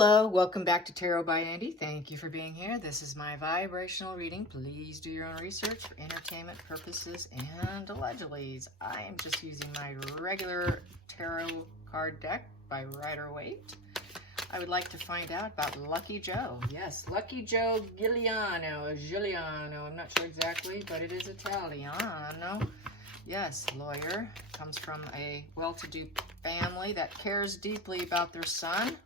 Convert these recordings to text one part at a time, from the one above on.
Hello, welcome back to Tarot by Andy. Thank you for being here. This is my vibrational reading. Please do your own research for entertainment purposes and allegedly. I am just using my regular tarot card deck by Rider-Waite. I would like to find out about Lucky Joe. Yes, Lucky Joe Giuliano. I'm not sure exactly, but it is Italiano. Yes, lawyer. Comes from a well-to-do family that cares deeply about their son.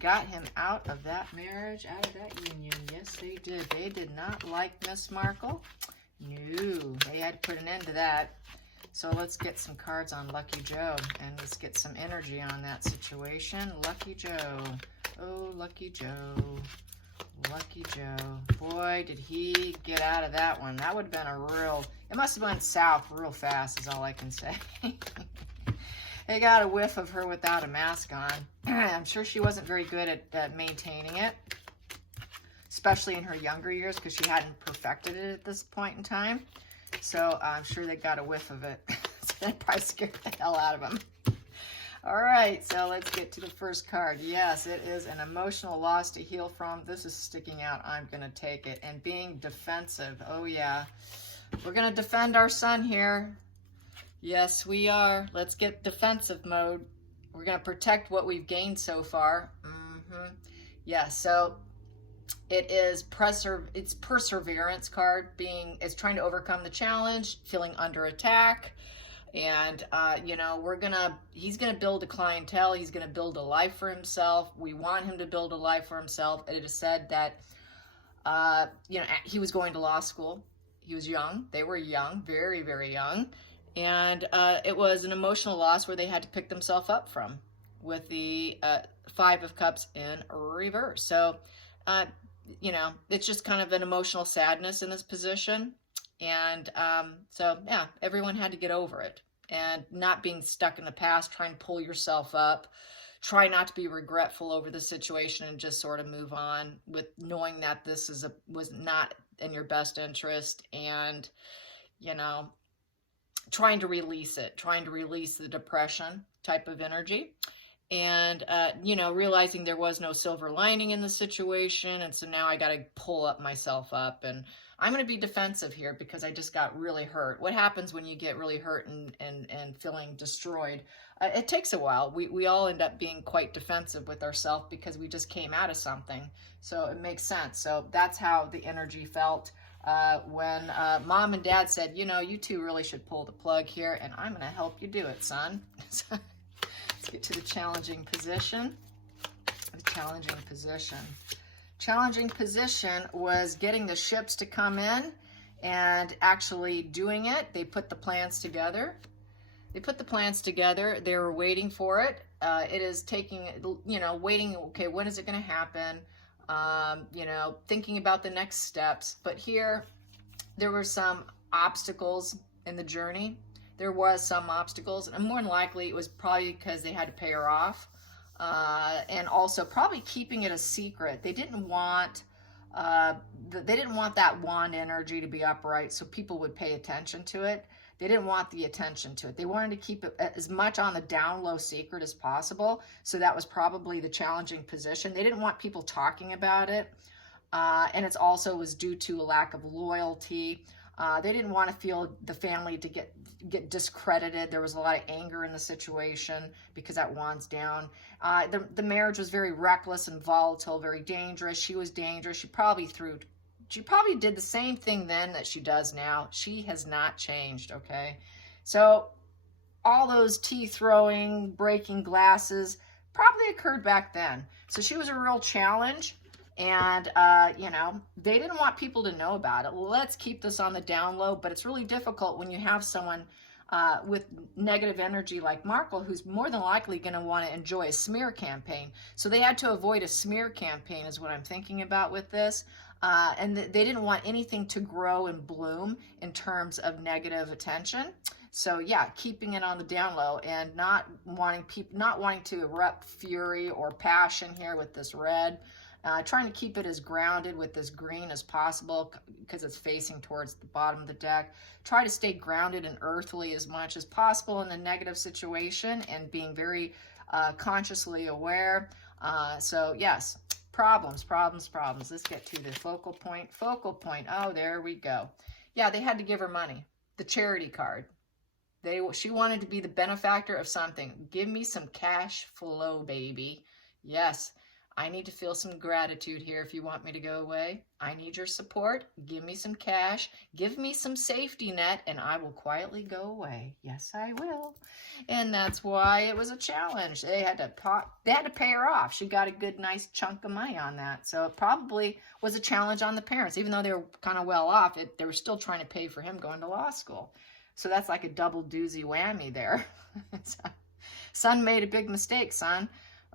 Got him out of that marriage, out of that union. Yes, they did. They did not like Miss Markle. No, they had to put an end to that. So let's get some cards on Lucky Joe, and let's get some energy on that situation. Lucky Joe. Oh, Lucky Joe. Lucky Joe. Boy, did he get out of that one. That would have been a real... It must have went south real fast, is all I can say. They got a whiff of her without a mask on. I'm sure she wasn't very good at maintaining it, especially in her younger years because she hadn't perfected it at this point in time. So I'm sure they got a whiff of it. So that probably scared the hell out of them. All right, so let's get to the first card. Yes, it is an emotional loss to heal from. This is sticking out. I'm going to take it. And being defensive. Oh, yeah. We're going to defend our son here. Yes, we are. Let's get defensive mode. We're going to protect what we've gained so far. Yeah, so it is it's perseverance card. It's trying to overcome the challenge, feeling under attack. And, you know, he's going to build a clientele. He's going to build a life for himself. We want him to build a life for himself. It is said that, you know, he was going to law school. He was young. They were young, very, very young. And it was an emotional loss where they had to pick themselves up from with the Five of Cups in reverse. So, you know, it's just kind of an emotional sadness in this position. And so, yeah, everyone had to get over it. And not being stuck in the past, try and pull yourself up. Try not to be regretful over the situation and just sort of move on with knowing that this was not in your best interest. And, you know, trying to release it, trying to release the depression type of energy. And, you know, realizing there was no silver lining in the situation. And so now I got to pull myself up. And I'm going to be defensive here because I just got really hurt. What happens when you get really hurt and feeling destroyed? It takes a while. We all end up being quite defensive with ourselves because we just came out of something. So it makes sense. So that's how the energy felt. When mom and dad said, you know, you two really should pull the plug here, and I'm going to help you do it, son. So let's get to the challenging position. The challenging position. Challenging position was getting the ships to come in and actually doing it. They put the plans together. They were waiting for it. It is taking, you know, waiting, okay, when is it going to happen? You know, thinking about the next steps. But here, there were some obstacles in the journey. There was some obstacles, and more than likely, it was probably because they had to pay her off. And also probably keeping it a secret. They didn't want that wand energy to be upright so people would pay attention to it. They didn't want the attention to it. They wanted to keep it as much on the down low secret as possible. So that was probably the challenging position. They didn't want people talking about it. And it also was due to a lack of loyalty. They didn't want to feel the family to get discredited. There was a lot of anger in the situation because that wand's down. The marriage was very reckless and volatile, very dangerous. She was dangerous. She probably did the same thing then that she does now. She has not changed, okay? So all those tea throwing, breaking glasses probably occurred back then. So she was a real challenge. And, you know, they didn't want people to know about it. Let's keep this on the down low, but it's really difficult when you have someone with negative energy like Markle, who's more than likely going to want to enjoy a smear campaign. So they had to avoid a smear campaign is what I'm thinking about with this. And they didn't want anything to grow and bloom in terms of negative attention. So yeah, keeping it on the down low and not wanting to erupt fury or passion here with this red. Trying to keep it as grounded with this green as possible because it's facing towards the bottom of the deck. Try to stay grounded and earthly as much as possible in the negative situation and being very consciously aware. So yes, problems, problems, problems. Let's get to the focal point. Focal point. Oh, there we go. Yeah, they had to give her money. The charity card. She wanted to be the benefactor of something. Give me some cash flow, baby. Yes, I need to feel some gratitude here if you want me to go away. I need your support. Give me some cash. Give me some safety net, and I will quietly go away. Yes, I will. And that's why it was a challenge. They had to pay her off. She got a good, nice chunk of money on that. So it probably was a challenge on the parents. Even though they were kind of well off, they were still trying to pay for him going to law school. So that's like a double doozy whammy there. Son made a big mistake, son.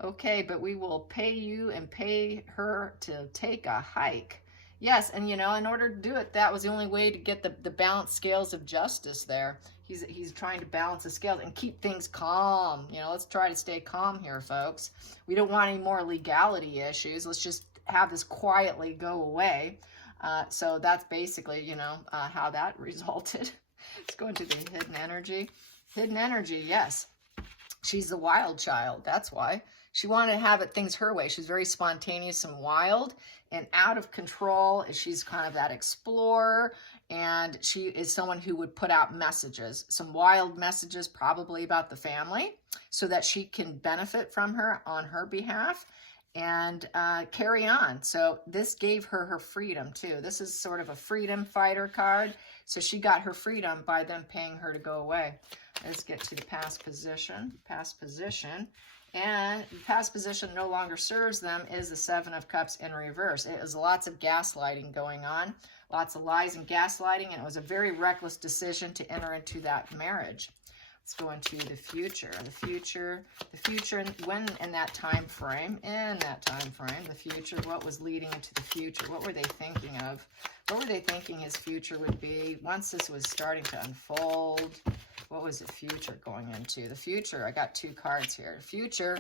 Okay, but we will pay you and pay her to take a hike. Yes, and in order to do it, that was the only way to get the balanced scales of justice there. He's trying to balance the scales and keep things calm. Let's try to stay calm here, folks. We don't want any more legality issues. Let's just have this quietly go away. So that's basically, how that resulted. Let's go into the hidden energy. Hidden energy, yes. She's the wild child. That's why. She wanted to have things her way. She's very spontaneous and wild and out of control. She's kind of that explorer, and she is someone who would put out messages, some wild messages probably about the family, so that she can benefit from her on her behalf and carry on. So this gave her freedom too. This is sort of a freedom fighter card. So she got her freedom by them paying her to go away. Let's get to the past position. Past position. And the past position no longer serves them is the Seven of Cups in reverse. It was lots of gaslighting going on. Lots of lies and gaslighting. And it was a very reckless decision to enter into that marriage. Let's go into the future. The future, when in that time frame, the future, what was leading into the future? What were they thinking of? What were they thinking his future would be once this was starting to unfold? What was the future going into? The future, I got two cards here. The future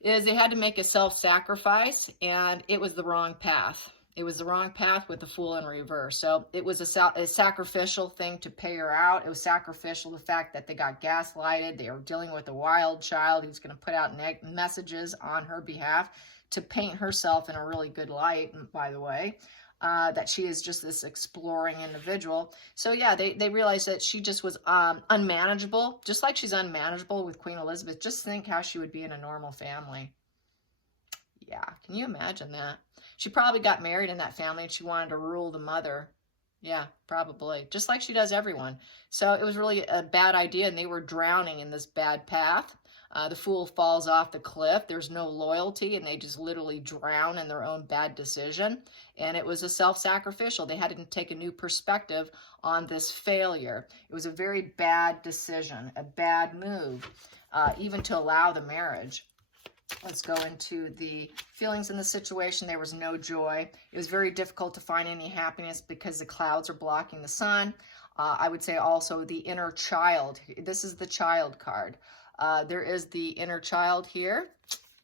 is they had to make a self-sacrifice, and it was the wrong path. It was the wrong path with the Fool in reverse. So it was a sacrificial thing to pay her out. It was sacrificial, the fact that they got gaslighted. They were dealing with a wild child who's going to put out messages on her behalf to paint herself in a really good light, by the way, that she is just this exploring individual. So yeah, they realized that she just was unmanageable, just like she's unmanageable with Queen Elizabeth. Just think how she would be in a normal family. Yeah, can you imagine that? She probably got married in that family and she wanted to rule the mother. Yeah, probably. Just like she does everyone. So it was really a bad idea, and they were drowning in this bad path. The Fool falls off the cliff. There's no loyalty, and they just literally drown in their own bad decision. And it was a self-sacrificial. They had to take a new perspective on this failure. It was a very bad decision, a bad move, even to allow the marriage. Let's go into the feelings in the situation. There was no joy. It was very difficult to find any happiness because the clouds are blocking the sun. I would say also the inner child. This is the child card. There is the inner child here.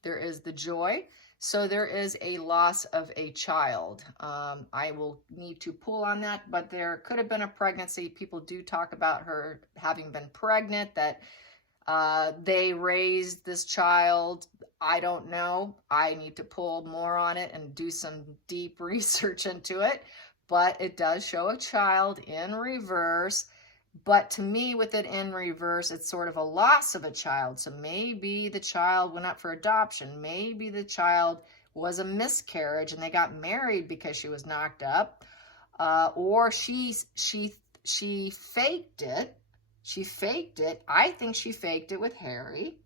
There is the joy. So there is a loss of a child. I will need to pull on that, but there could have been a pregnancy. People do talk about her having been pregnant, that they raised this child. I don't know. I need to pull more on it and do some deep research into it. But it does show a child in reverse. But to me, with it in reverse, it's sort of a loss of a child. So maybe the child went up for adoption. Maybe the child was a miscarriage and they got married because she was knocked up. Or she faked it. She faked it. I think she faked it with Harry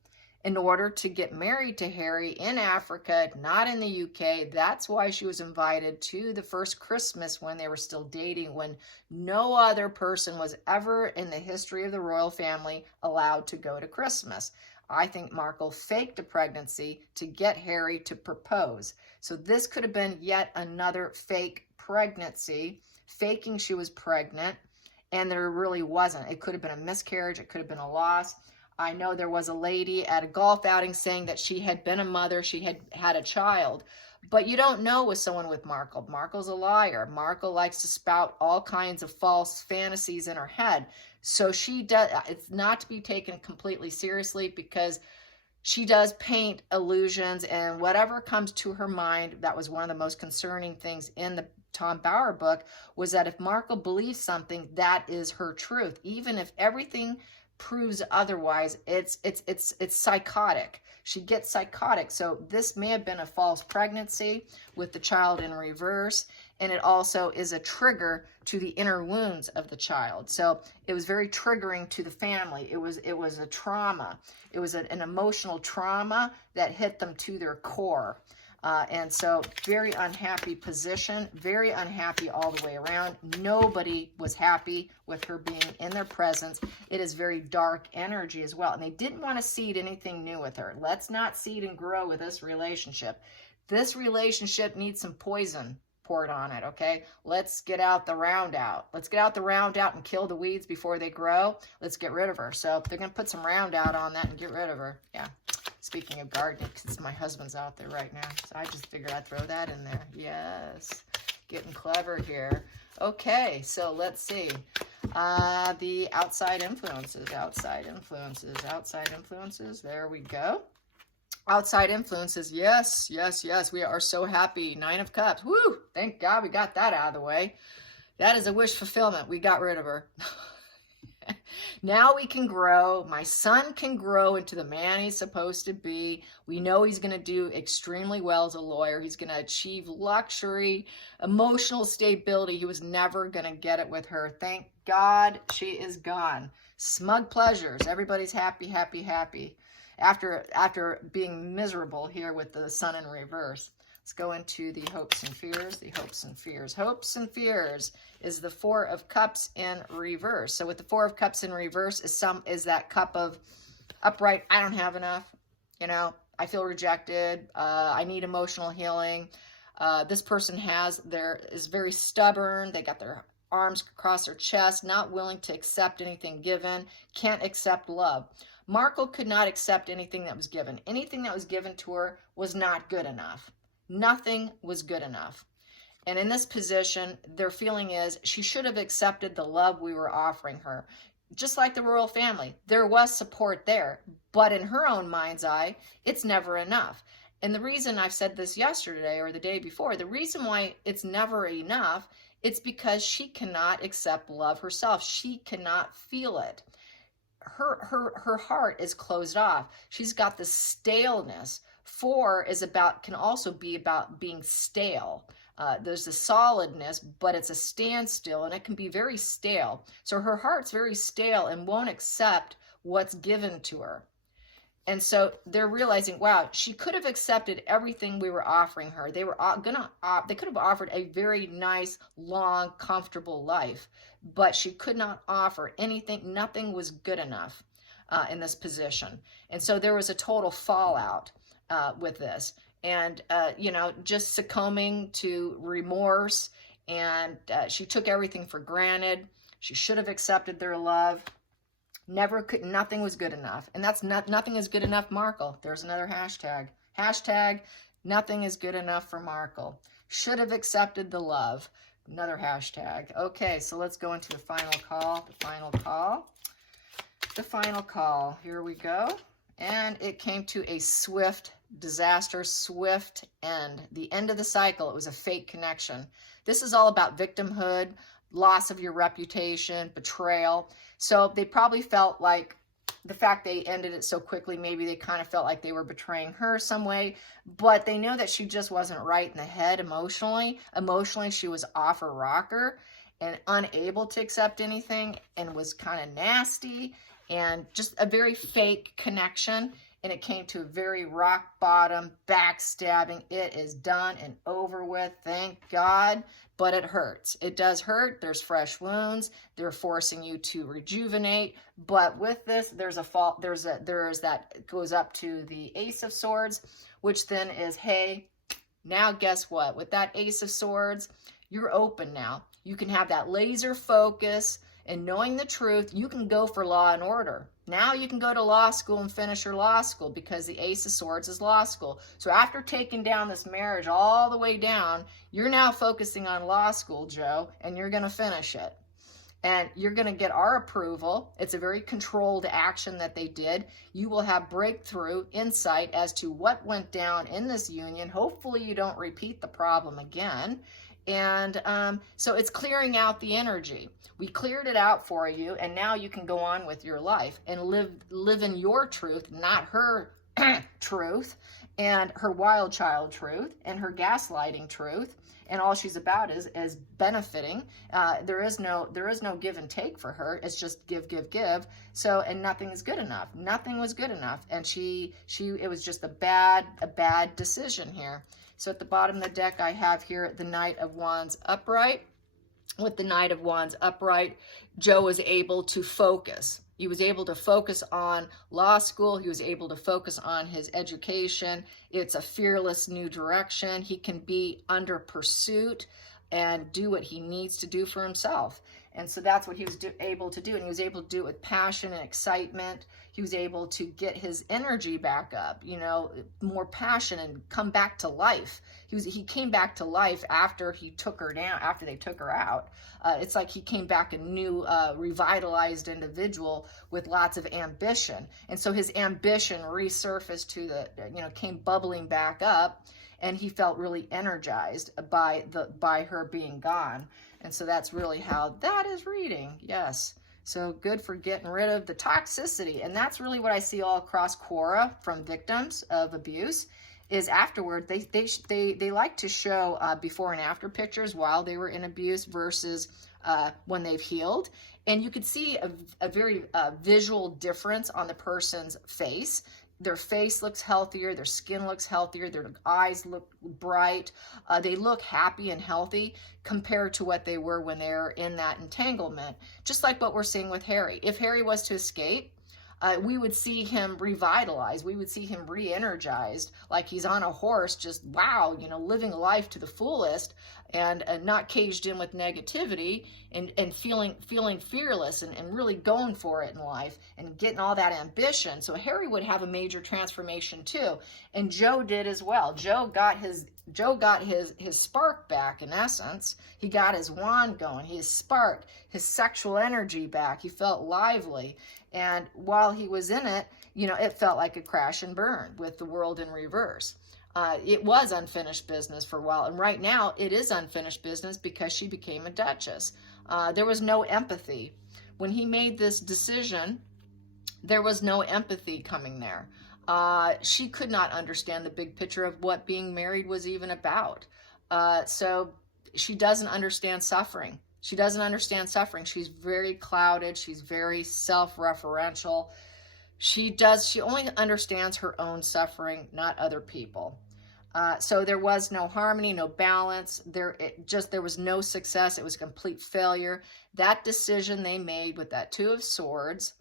in order to get married to Harry in Africa, not in the UK. That's why she was invited to the first Christmas when they were still dating, when no other person was ever in the history of the royal family allowed to go to Christmas. I think Markle faked a pregnancy to get Harry to propose. So this could have been yet another fake pregnancy, faking she was pregnant, and there really wasn't. It could have been a miscarriage. It could have been a loss. I know there was a lady at a golf outing saying that she had been a mother, she had had a child. But you don't know with someone with Markle. Markle's a liar. Markle likes to spout all kinds of false fantasies in her head. So she does. It's not to be taken completely seriously, because she does paint illusions, and whatever comes to her mind, that was one of the most concerning things in the Tom Bower book, was that if Markle believes something, that is her truth. Even if everything proves otherwise, it's psychotic. She gets psychotic. So this may have been a false pregnancy with the child in reverse, and it also is a trigger to the inner wounds of the child. So it was very triggering to the family. It was a trauma. It was an emotional trauma that hit them to their core. And so very unhappy position, very unhappy all the way around. Nobody was happy with her being in their presence. It is very dark energy as well. And they didn't want to seed anything new with her. Let's not seed and grow with this relationship. This relationship needs some poison poured on it, okay? Let's get out the Roundout. Let's get out the Roundout and kill the weeds before they grow. Let's get rid of her. So they're going to put some Roundout on that and get rid of her. Yeah. Speaking of gardening, because my husband's out there right now, so I just figured I'd throw that in there. Yes, getting clever here. Okay, so let's see. The outside influences, outside influences, outside influences. There we go. Outside influences, yes, yes, yes. We are so happy. 9 of Cups. Woo! Thank God we got that out of the way. That is a wish fulfillment. We got rid of her. Now we can grow. My son can grow into the man he's supposed to be. We know he's going to do extremely well as a lawyer. He's going to achieve luxury, emotional stability. He was never going to get it with her. Thank God she is gone. Smug pleasures. Everybody's happy, happy, happy. After being miserable here with the sun in reverse. Let's go into the hopes and fears, the hopes and fears. Hopes and fears is the 4 of Cups in reverse. So with the 4 of Cups in reverse is that cup of upright, I don't have enough, you know, I feel rejected, I need emotional healing. This person is very stubborn, they got their arms across their chest, not willing to accept anything given, can't accept love. Markle could not accept anything that was given. Anything that was given to her was not good enough. Nothing was good enough. And in this position, their feeling is she should have accepted the love we were offering her. Just like the royal family, there was support there, but in her own mind's eye, it's never enough. And the reason I've said this yesterday or the day before, the reason why it's never enough, it's because she cannot accept love herself. She cannot feel it. Her heart is closed off. She's got the staleness. 4 can also be about being stale. There's a solidness, but it's a standstill, and it can be very stale. So her heart's very stale and won't accept what's given to her. And so they're realizing, wow, she could have accepted everything we were offering her. They could have offered a very nice, long, comfortable life, but she could not offer anything. Nothing was good enough in this position. And so there was a total fallout with this. And, just succumbing to remorse. And she took everything for granted. She should have accepted their love. Nothing was good enough. And that's nothing is good enough, Markle. There's another hashtag. Hashtag, nothing is good enough for Markle. Should have accepted the love. Another hashtag. Okay, so let's go into the final call. The final call. The final call. Here we go. And it came to a swift disaster, swift end. The end of the cycle. It was a fake connection. This is all about victimhood, loss of your reputation, betrayal. So they probably felt like the fact they ended it so quickly, maybe they kind of felt like they were betraying her some way, but they know that she just wasn't right in the head emotionally. Emotionally, she was off her rocker and unable to accept anything and was kind of nasty and just a very fake connection. And it came to a very rock bottom, backstabbing. It is done and over with, thank God. But it hurts. It does hurt. There's fresh wounds. They're forcing you to rejuvenate. But with this, there's a fault. There is that goes up to the Ace of Swords, which then is, hey, now guess what? With that Ace of Swords, you're open now. You can have that laser focus and knowing the truth. You can go for law and order. Now you can go to law school and finish your law school because the Ace of Swords is law school. So after taking down this marriage all the way down, you're now focusing on law school, Joe, and you're going to finish it. and you're going to get our approval. It's a very controlled action that they did. You will have breakthrough insight as to what went down in this union. Hopefully you don't repeat the problem again. And so it's clearing out the energy. We cleared it out for you, and now you can go on with your life and live in your truth, not her truth, and her wild child truth, and her gaslighting truth. And all she's about is benefiting. There is no give and take for her. It's just give, give, give. So, and nothing is good enough. Nothing was good enough, and it was just a bad decision here. So at the bottom of the deck, I have here the Knight of Wands upright. With the Knight of Wands upright, Joe was able to focus. He was able to focus on law school. He was able to focus on his education. It's a fearless new direction. He can be under pursuit and do what he needs to do for himself. And so that's what he was able to do. And he was able to do it with passion and excitement. He was able to get his energy back up, you know, more passion, and come back to life. He came back to life after he took her down, after they took her out. It's like he came back a new, revitalized individual with lots of ambition. And so his ambition resurfaced to came bubbling back up, and he felt really energized by her being gone. And so that's really how that is reading. Yes. So good for getting rid of the toxicity. And that's really what I see all across Quora from victims of abuse, is afterward, they like to show before and after pictures while they were in abuse versus when they've healed. And you could see a very visual difference on the person's face. Their face looks healthier, their skin looks healthier, their eyes look bright, they look happy and healthy compared to what they were when they're in that entanglement. Just like what we're seeing with Harry. If Harry was to escape, we would see him revitalized. We would see him re-energized, like he's on a horse, just wow, living life to the fullest, and not caged in with negativity, and feeling fearless, and really going for it in life, and getting all that ambition. So Harry would have a major transformation too, and Joe did as well. Joe got his spark back. In essence, he got his wand going, his spark, his sexual energy back. He felt lively. And while he was in it, it felt like a crash and burn with the world in reverse. It was unfinished business for a while. And right now it is unfinished business because she became a duchess. There was no empathy. When he made this decision, there was no empathy coming there. She could not understand the big picture of what being married was even about. So she doesn't understand suffering. She doesn't understand suffering. She's very clouded. She's very self-referential. She only understands her own suffering, not other people. So there was no harmony, no balance. There was no success. It was a complete failure. That decision they made with that Two of Swords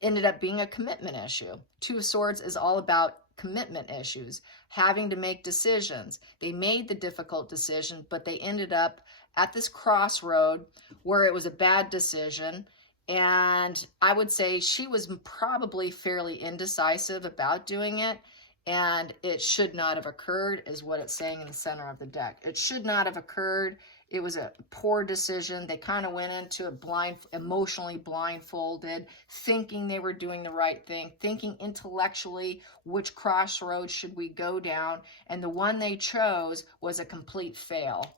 ended up being a commitment issue. Two of Swords is all about commitment issues, having to make decisions. They made the difficult decision, but they ended up at this crossroad where it was a bad decision. And I would say she was probably fairly indecisive about doing it, and it should not have occurred, is what it's saying in the center of the deck. It should not have occurred. It was a poor decision. They kind of went into it emotionally blindfolded, thinking they were doing the right thing, thinking intellectually which crossroads should we go down, and the one they chose was a complete fail.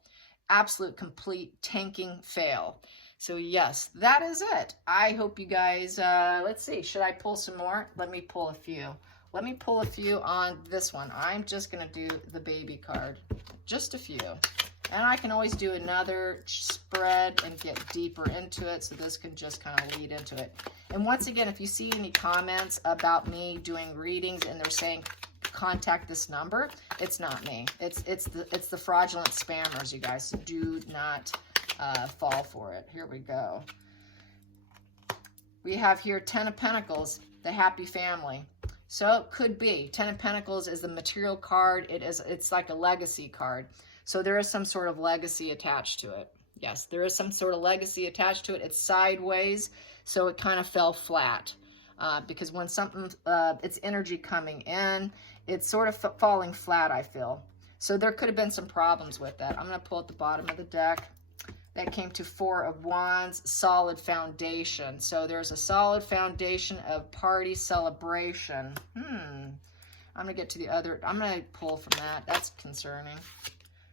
Absolute complete tanking fail. So yes, that is it. I hope you guys, let's see, should I pull some more? Let me pull a few. Let me pull a few on this one. I'm just going to do the baby card. Just a few. And I can always do another spread and get deeper into it, so this can just kind of lead into it. And once again, if you see any comments about me doing readings and they're saying contact this number, it's not me. It's the fraudulent spammers, you guys. So do not fall for it. Here we go. We have here 10 of Pentacles, the happy family. So it could be. 10 of Pentacles is the material card. It's like a legacy card. So there is some sort of legacy attached to it. Yes, there is some sort of legacy attached to it. It's sideways, so it kind of fell flat. Because when something, it's energy coming in, it's sort of falling flat, I feel. So there could have been some problems with that. I'm going to pull at the bottom of the deck. That came to Four of Wands, solid foundation. So there's a solid foundation of party celebration. I'm going to get to the other. I'm going to pull from that. That's concerning.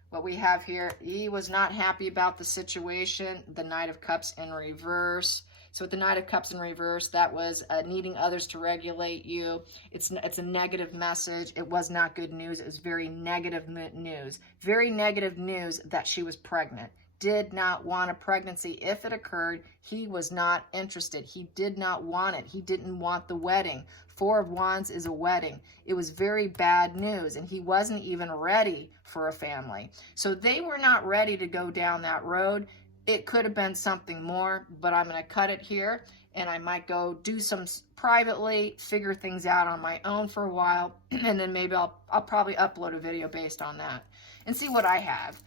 What we have here, he was not happy about the situation. The Knight of Cups in reverse. So with the Knight of Cups in reverse, that was needing others to regulate you. It's a negative message. It was not good news. It was very negative news. Very negative news that she was pregnant. Did not want a pregnancy. If it occurred, he was not interested. He did not want it. He didn't want the wedding. Four of Wands is a wedding. It was very bad news, and he wasn't even ready for a family. So they were not ready to go down that road. It could have been something more, but I'm going to cut it here, and I might go do some privately, figure things out on my own for a while, and then maybe I'll probably upload a video based on that and see what I have.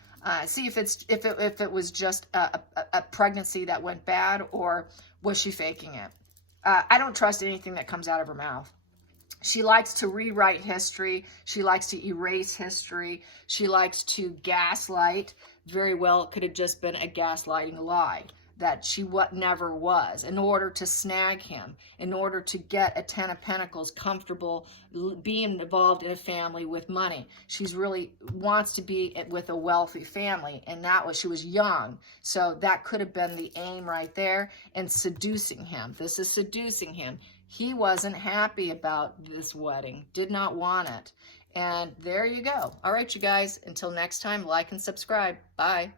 See if it was just a pregnancy that went bad, or was she faking it? I don't trust anything that comes out of her mouth. She likes to rewrite history. She likes to erase history. She likes to gaslight. Very well, it could have just been a gaslighting lie that she never was, in order to snag him, in order to get a Ten of Pentacles comfortable being involved in a family with money. She's really wants to be with a wealthy family, and she was young, so that could have been the aim right there, and seducing him. This is seducing him. He wasn't happy about this wedding, did not want it. And there you go. All right, you guys, until next time, like and subscribe. Bye.